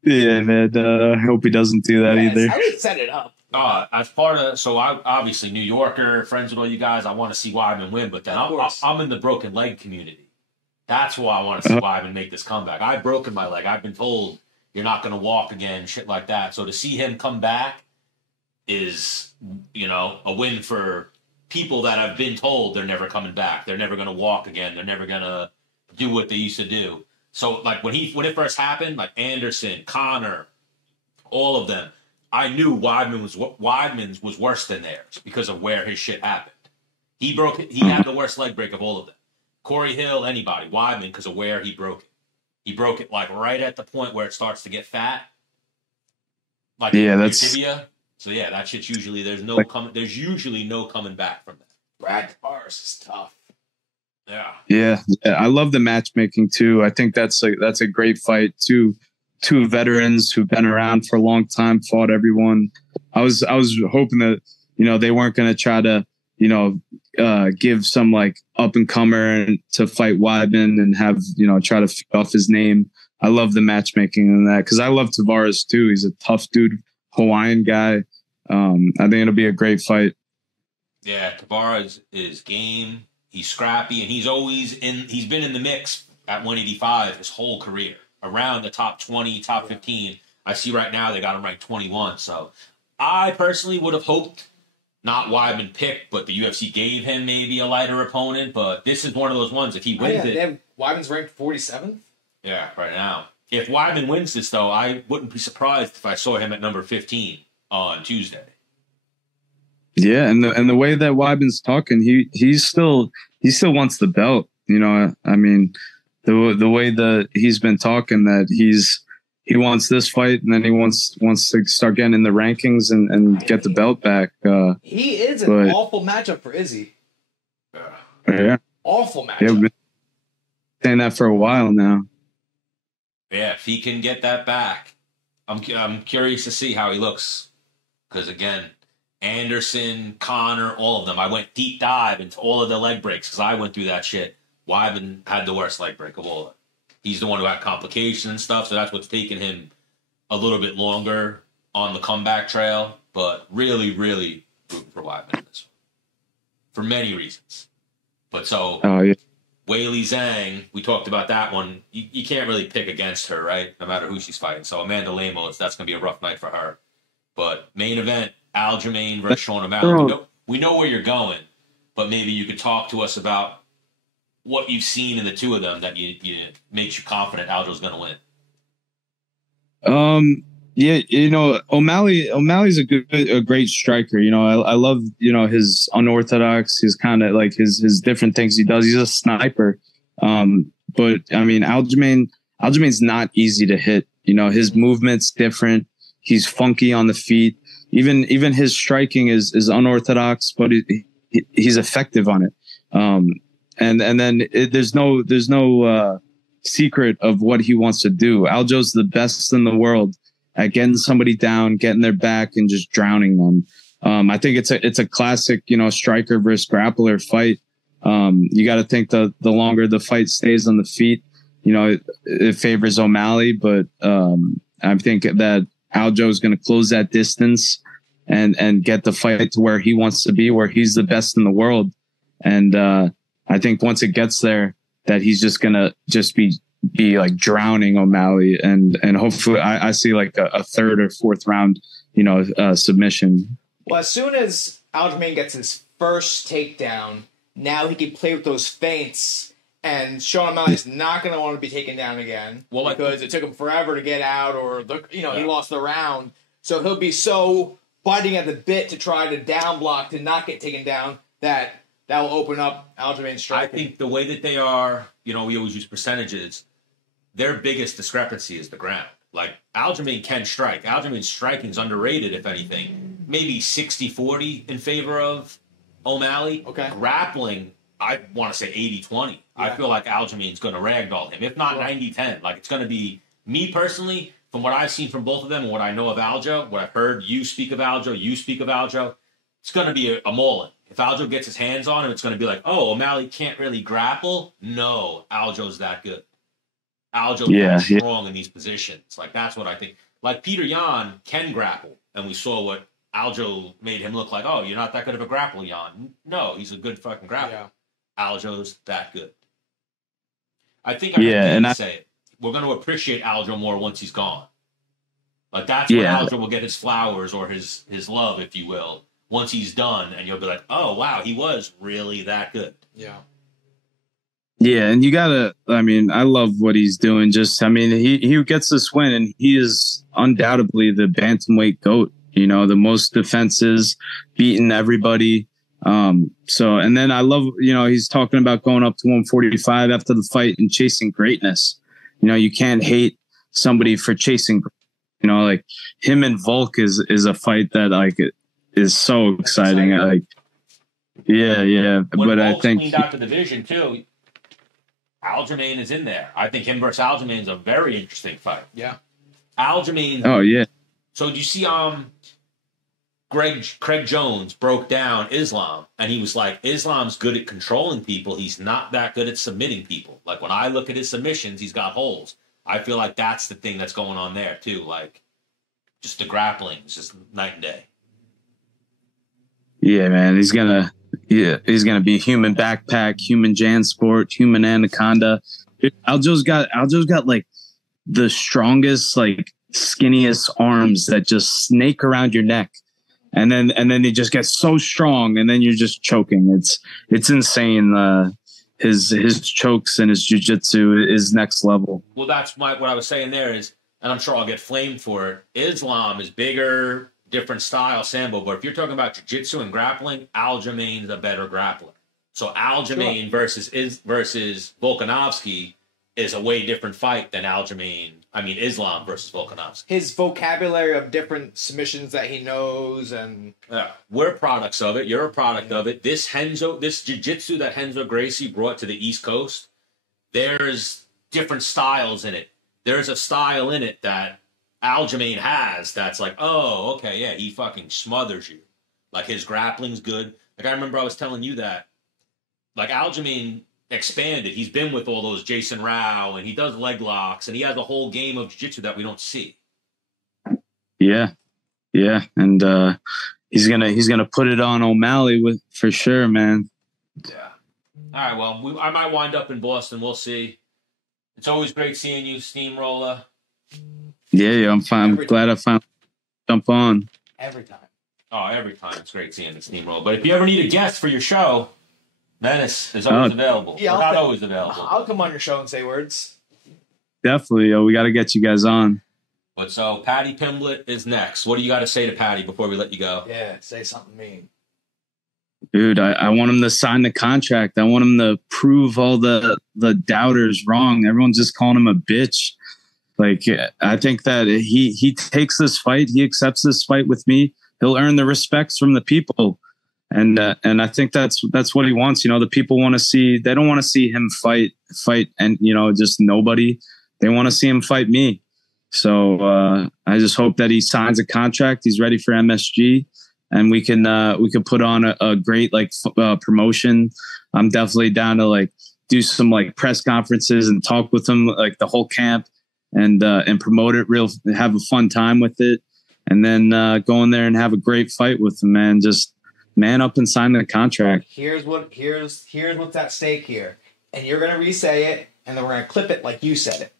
Yeah, man. I hope he doesn't do that either. I would set it up. As part of, so I obviously New Yorker, friends with all you guys. I want to see Weidman win, but then I'm in the broken leg community. That's why I want to see Weidman make this comeback. I've broken my leg. I've been told you're not going to walk again, shit like that. So to see him come back is, a win for people that have been told they're never coming back. They're never going to walk again. They're never going to do what they used to do. So, when it first happened, Anderson, Conor, all of them, I knew Weidman's was worse than theirs because of where his shit happened. He had the worst leg break of all of them. Corey Hill, anybody, Weidman, because of where he broke it. He broke it right at the point where it starts to get fat, that's tibia. So yeah, that shit's usually there's usually no coming back from that. Brad Tavares is tough. Yeah. I love the matchmaking too. I think that's a great fight. Two veterans who've been around for a long time, fought everyone. I was hoping that they weren't going to try to give some up and comer to fight Weidman and have try to fit off his name. I love the matchmaking in that because I love Tavares too. He's a tough dude, Hawaiian guy. I think it'll be a great fight. Yeah, Tavares is game. He's scrappy, and he's been in the mix at 185 his whole career, around the top 20, top 15. I see right now they got him ranked 21. So I personally would have hoped not Weidman picked, but the UFC gave him maybe a lighter opponent. But this is one of those ones. If he wins Weidman's ranked 47th? Yeah, right now. If Weidman wins this, though, I wouldn't be surprised if I saw him at number 15 on Tuesday. Yeah, and the way that Weidman's talking, he still wants the belt. I mean, the way that he's been talking, that he wants this fight, and then he wants to start getting in the rankings and get the belt back. He is an awful matchup for Izzy. Yeah, awful matchup. Yeah, we've been saying that for a while now. Yeah, if he can get that back, I'm curious to see how he looks. Because again, Anderson, Conor, all of them. I went deep dive into all of the leg breaks because I went through that shit. Weidman had the worst leg break of all of them. He's the one who had complications and stuff, so that's what's taken him a little bit longer on the comeback trail. But really, really rooting for Weidman in this one. For many reasons. But so, Weili Zhang, we talked about that one. You can't really pick against her, right? No matter who she's fighting. So Amanda Lemos, that's going to be a rough night for her. But main event, Aljamain versus Sean O'Malley. We know where you're going, but maybe you could talk to us about what you've seen in the two of them that you makes you confident Aljo's going to win. Yeah, O'Malley's a great striker. I love, his unorthodox, his kind of like his different things he does. He's a sniper. But I mean, Aljamain's not easy to hit. His movement's different. He's funky on the feet. Even his striking is unorthodox, but he's effective on it. And then there's no secret of what he wants to do. Aljo's the best in the world at getting somebody down, getting their back, and just drowning them. I think it's a classic, striker versus grappler fight. You got to think the longer the fight stays on the feet, it favors O'Malley. But I think that Aljo is going to close that distance and get the fight to where he wants to be, where he's the best in the world. And I think once it gets there, that he's just gonna be like drowning O'Malley, and hopefully I see like a third or fourth round, submission. Well, as soon as Aljamain gets his first takedown, now he can play with those feints, and Sean O'Malley's not going to want to be taken down again because it took him forever to get out, or he lost the round. So he'll be so biting at the bit to try to down block to not get taken down that will open up Aljamain's striking. I think the way that they are, we always use percentages. Their biggest discrepancy is the ground. Like, Aljamain can strike. Aljamain's striking is underrated, if anything. Maybe 60-40 in favor of O'Malley. Okay. Grappling, I want to say 80-20. Yeah. I feel like Aljamain's going to ragdoll him. If not 90-10. Like, it's going to be, me personally, from what I've seen from both of them and what I know of Aljo, what I've heard you speak of Aljo, it's going to be a mauling. If Aljo gets his hands on him, it's going to be like, oh, O'Malley can't really grapple. No, Aljo's that good. Aljo's strong in these positions. Like, that's what I think. Like, Peter Yan can grapple, and we saw what Aljo made him look like. Oh, you're not that good of a grappler, Yan. No, he's a good fucking grappler. Yeah. Aljo's that good. I think I say it. We're going to appreciate Aljo more once he's gone. Like, that's when Aljo will get his flowers or his love, if you will, once he's done, and you'll be like, oh, wow, he was really that good. Yeah. Yeah, and you gotta, I love what he's doing. He gets this win, and he is undoubtedly the bantamweight GOAT, the most defenses, beating everybody. And then I love, he's talking about going up to 145 after the fight and chasing greatness. You can't hate somebody for chasing, like him and Volk is a fight that is so exciting. When but I think cleaned out the division too. Aljamain is in there. I think him versus Aljamain is a very interesting fight. Yeah. Aljamain. Oh yeah. So do you see Craig Jones broke down Islam, and he was like, Islam's good at controlling people. He's not that good at submitting people. Like, when I look at his submissions, he's got holes. I feel like that's the thing that's going on there too. Like, just the grappling is just night and day. Yeah, man. He's gonna be human backpack, human Jansport, human anaconda. Aljo's got like the strongest, like skinniest arms that just snake around your neck, and then he just gets so strong, and then you're just choking. It's insane. His chokes and his jiu-jitsu is next level. Well, that's what I was saying there is, and I'm sure I'll get flamed for it. Islam is bigger, different style sambo, but if you're talking about jiu-jitsu and grappling, Aljamain's a better grappler. So Aljamain versus Volkanovski is a way different fight than Islam versus Volkanovski. His vocabulary of different submissions that he knows, and we're products of it. You're a product of it. This jiu-jitsu that Renzo Gracie brought to the East Coast, there's different styles in it. There's a style in it that Aljamain has that's like, oh, okay, yeah, he fucking smothers you. Like, his grappling's good. Like, I remember I was telling you that. Like, Aljamain expanded. He's been with all those Jason Rao, and he does leg locks, and he has a whole game of jiu-jitsu that we don't see. Yeah, and he's gonna put it on O'Malley for sure, man. Yeah. All right, well, I might wind up in Boston. We'll see. It's always great seeing you, Steamroller. Yeah, I'm fine. I'm glad I found jump on. Every time. Oh, every time. It's great seeing the Steamroller. But if you ever need a guest for your show, Menace is always available. Yeah, not always available. I'll come on your show and say words. Definitely, yo. We got to get you guys on. But so Paddy Pimblett is next. What do you got to say to Paddy before we let you go? Yeah, say something mean. Dude, I want him to sign the contract. I want him to prove all the doubters wrong. Everyone's just calling him a bitch. Like, I think that he takes this fight. He accepts this fight with me. He'll earn the respects from the people. And I think that's what he wants. You know, the people want to see, they don't want to see him fight and, you know, just nobody. They want to see him fight me. So I just hope that he signs a contract. He's ready for MSG, and we can put on a great promotion. I'm definitely down to like do some like press conferences and talk with him like the whole camp and promote it have a fun time with it, and then go in there and have a great fight with him, man. Just man up and sign the contract. Here's what's at stake here, and you're gonna re-say it, and then we're gonna clip it like you said it.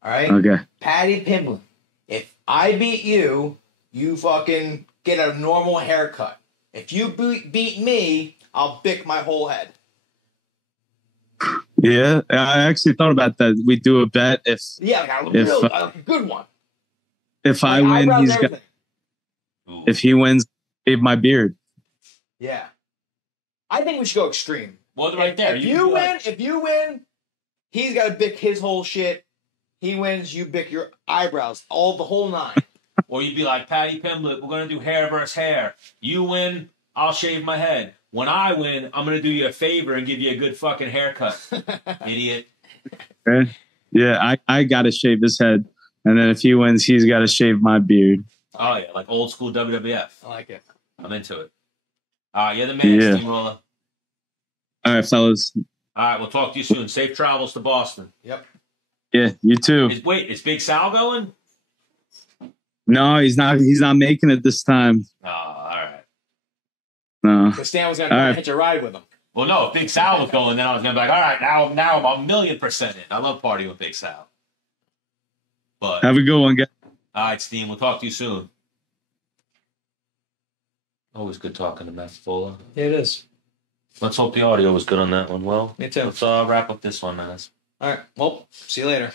All right. Okay. Paddy Pimblett, if I beat you, you fucking get a normal haircut. If you beat me, I'll bick my whole head. Yeah, I actually thought about that. We do a bet if a good one. If I win, if he wins, shave my beard. Yeah, I think we should go extreme. Well, right there. If you win, he's got to bick his whole shit. He wins, you bick your eyebrows, the whole nine. Or you'd be like, Paddy Pimblett, we're going to do hair versus hair. You win, I'll shave my head. When I win, I'm going to do you a favor and give you a good fucking haircut. Idiot. Okay. Yeah, I got to shave his head. And then if he wins, he's got to shave my beard. Oh, yeah, like old school WWF. I like it. I'm into it. You're the man, Steamroller. All right, fellas. All right, we'll talk to you soon. Safe travels to Boston. Yep. Yeah, you too. Is Big Sal going? No, he's not. He's not making it this time. Oh, all right. No. Because Stan was going to hitch a ride with him. Well, no, if Big Sal was going, then I was going to be like, all right, now I'm 1,000,000% in. I love partying with Big Sal. But have a good one, guys. All right, Steam. We'll talk to you soon. Always good talking to Matt Frevola. Yeah, it is. Let's hope the audio was good on that one. Well, me too. Let's wrap up this one, man. All right. Well, see you later.